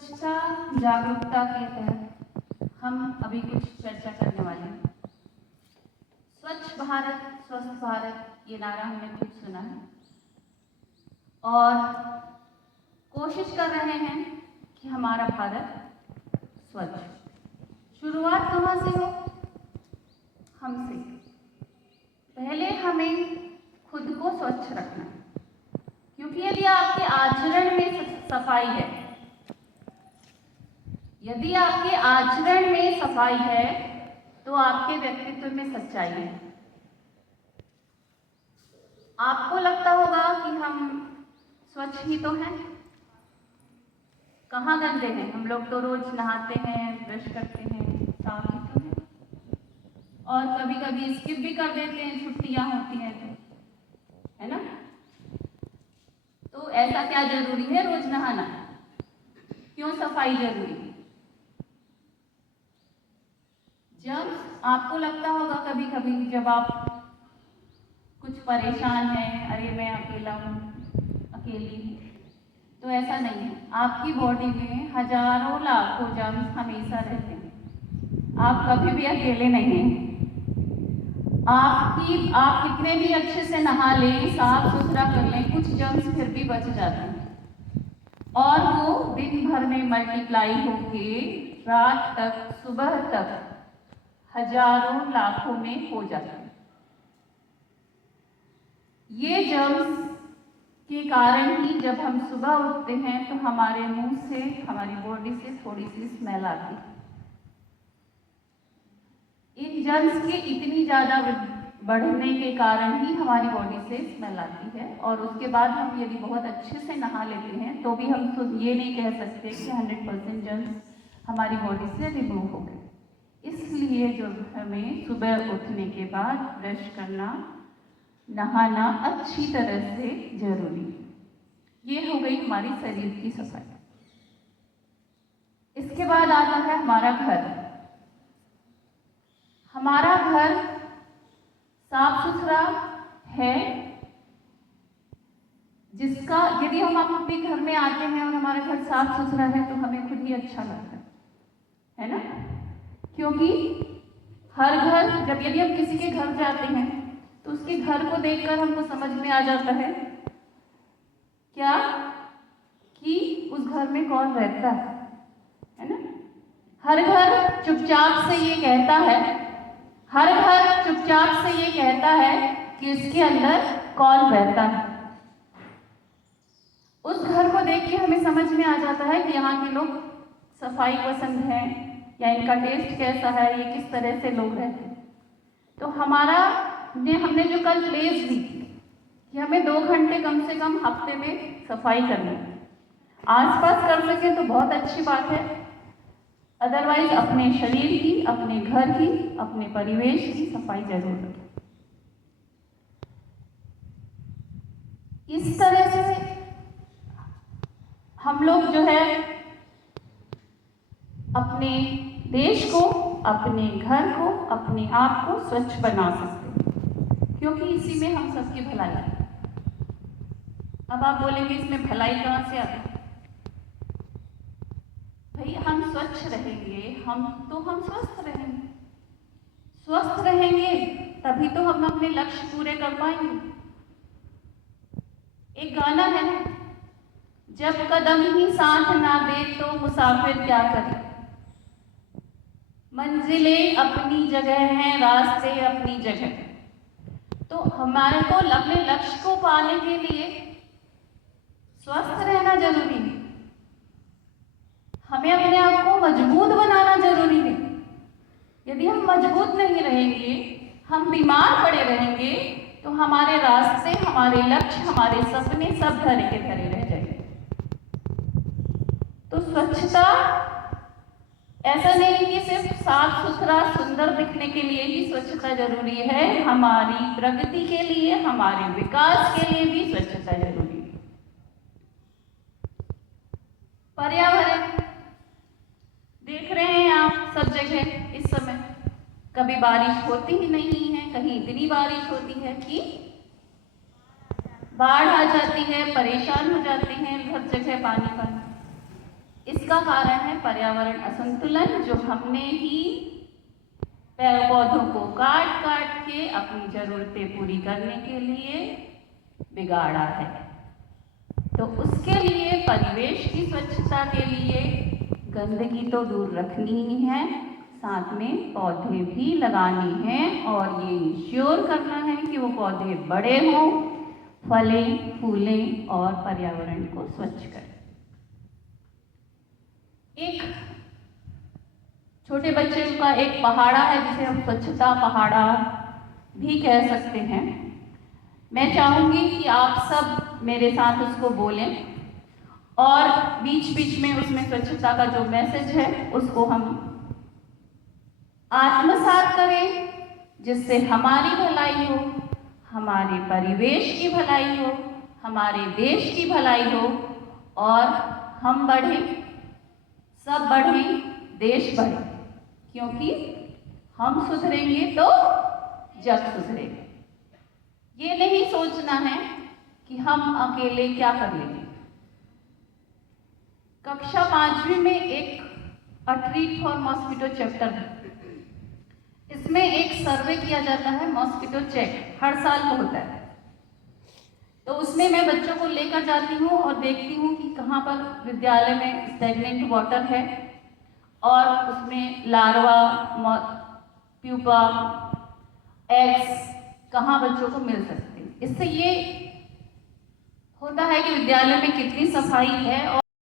स्वच्छता जागरूकता के तहत हम अभी कुछ चर्चा करने वाले हैं। स्वच्छ भारत स्वस्थ भारत ये नारा हमने खूब सुना है और कोशिश कर रहे हैं कि हमारा भारत स्वच्छ। शुरुआत कहाँ से हो? हमसे। पहले हमें खुद को स्वच्छ रखना है, क्योंकि यदि आपके आचरण में सफाई है, यदि आपके आचरण में सफाई है तो आपके व्यक्तित्व में सच्चाई है। आपको लगता होगा कि हम स्वच्छ ही तो हैं, कहाँ गंदे हैं? हम लोग तो रोज नहाते हैं, ब्रश करते हैं, साफ ही तो हैं। और कभी कभी स्किप भी कर देते हैं, छुट्टियां होती हैं तो, है ना? तो ऐसा क्या जरूरी है रोज नहाना? क्यों सफाई जरूरी है? जब आपको लगता होगा कभी कभी, जब आप कुछ परेशान हैं, अरे मैं अकेला हूँ, अकेली हूँ, तो ऐसा नहीं है। आपकी बॉडी में हजारों लाखों जर्म्स हमेशा रहते हैं। आप कभी भी अकेले नहीं हैं। आप कितने भी अच्छे से नहा लें, साफ सुथरा कर लें, कुछ जर्म्स फिर भी बच जाते हैं और वो दिन भर में मल्टीप्लाई होके रात तक, सुबह तक हजारों लाखों में हो जाता है। ये जर्म्स के कारण ही जब हम सुबह उठते हैं तो हमारे मुंह से, हमारी बॉडी से थोड़ी सी स्मेल आती है। इन जर्म्स के इतनी ज़्यादा बढ़ने के कारण ही हमारी बॉडी से स्मेल आती है और उसके बाद हम यदि बहुत अच्छे से नहा लेते हैं तो भी हम ये नहीं कह सकते कि 100% जर्म्स हमारी बॉडी से रिमूव हो गए। इसलिए जो हमें सुबह उठने के बाद ब्रश करना, नहाना अच्छी तरह से जरूरी है। ये हो गई हमारी शरीर की सफाई। इसके बाद आता है हमारा घर। हमारा घर साफ सुथरा है, जिसका यदि हम अपने घर में आते हैं और हमारा घर साफ सुथरा है तो हमें खुद ही अच्छा लगता है ना? क्योंकि हर घर, जब यदि हम किसी के घर जाते हैं तो उसके घर को देखकर हमको समझ में आ जाता है क्या कि उस घर में कौन रहता है ना? हर घर चुपचाप से ये कहता है, हर घर चुपचाप से ये कहता है कि इसके अंदर कौन रहता है। उस घर को देख के हमें समझ में आ जाता है कि यहाँ के लोग सफाई पसंद हैं या इनका टेस्ट कैसा है, ये किस तरह से लोग रहते हैं। तो हमने जो कल प्लेस दी कि हमें 2 घंटे कम से कम हफ्ते में सफाई करनी है। आसपास कर सके तो बहुत अच्छी बात है, अदरवाइज अपने शरीर की, अपने घर की, अपने परिवेश की सफाई जरूर रखें। इस तरह से हम लोग जो है अपने देश को, अपने घर को, अपने आप को स्वच्छ बना सकते हैं, क्योंकि इसी में हम सबकी भलाई है। अब आप बोलेंगे इसमें भलाई कहाँ से आती है? भाई हम स्वच्छ रहेंगे, हम स्वस्थ रहेंगे। स्वस्थ रहेंगे तभी तो हम अपने लक्ष्य पूरे कर पाएंगे। एक गाना है ना, जब कदम ही साथ ना दे तो मुसाफिर क्या करे। मंजिलें अपनी जगह हैं, रास्ते अपनी जगह। तो हमारे को अपने लक्ष्य को पाने के लिए स्वस्थ रहना जरूरी है। हमें अपने आप को मजबूत बनाना जरूरी है। यदि हम मजबूत नहीं रहेंगे, हम बीमार पड़े रहेंगे, तो हमारे रास्ते, हमारे लक्ष्य, हमारे सपने सब धरे के धरे रह जाएंगे। तो स्वच्छता ऐसा नहीं कि सिर्फ साफ सुथरा सुंदर दिखने के लिए ही स्वच्छता जरूरी है, हमारी प्रगति के लिए, हमारे विकास के लिए भी स्वच्छता जरूरी है। पर्यावरण देख रहे हैं आप सब जगह इस समय, कभी बारिश होती ही नहीं है, कहीं इतनी बारिश होती है कि बाढ़ आ जाती है, परेशान हो जाते हैं, हर जगह पानी पानी। इसका कारण है पर्यावरण असंतुलन, जो हमने ही पेड़ पौधों को काट काट के अपनी जरूरतें पूरी करने के लिए बिगाड़ा है। तो उसके लिए, परिवेश की स्वच्छता के लिए गंदगी तो दूर रखनी ही है, साथ में पौधे भी लगाने हैं और ये इंश्योर करना है कि वो पौधे बड़े हों, फलें फूलें और पर्यावरण को स्वच्छ करें। एक छोटे बच्चे का एक पहाड़ा है जिसे हम स्वच्छता पहाड़ा भी कह सकते हैं। मैं चाहूंगी कि आप सब मेरे साथ उसको बोलें और बीच बीच में उसमें स्वच्छता का जो मैसेज है उसको हम आत्मसात करें, जिससे हमारी भलाई हो, हमारे परिवेश की भलाई हो, हमारे देश की भलाई हो और हम बढ़ें, सब बढ़ें, देश बढ़े। क्योंकि हम सुधरेंगे तो जग सुधरेगा। ये नहीं सोचना है कि हम अकेले क्या कर लेंगे। कक्षा 5वीं में एक a treat for mosquito chapter है। इसमें एक सर्वे किया जाता है, मॉस्किटो चेक हर साल को होता है। तो उसमें मैं बच्चों को लेकर जाती हूँ और देखती हूँ कि कहाँ पर विद्यालय में स्टैग्नेंट वाटर है और उसमें लार्वा, प्यूपा, एग्स कहाँ बच्चों को मिल सकते हैं। इससे ये होता है कि विद्यालय में कितनी सफाई है और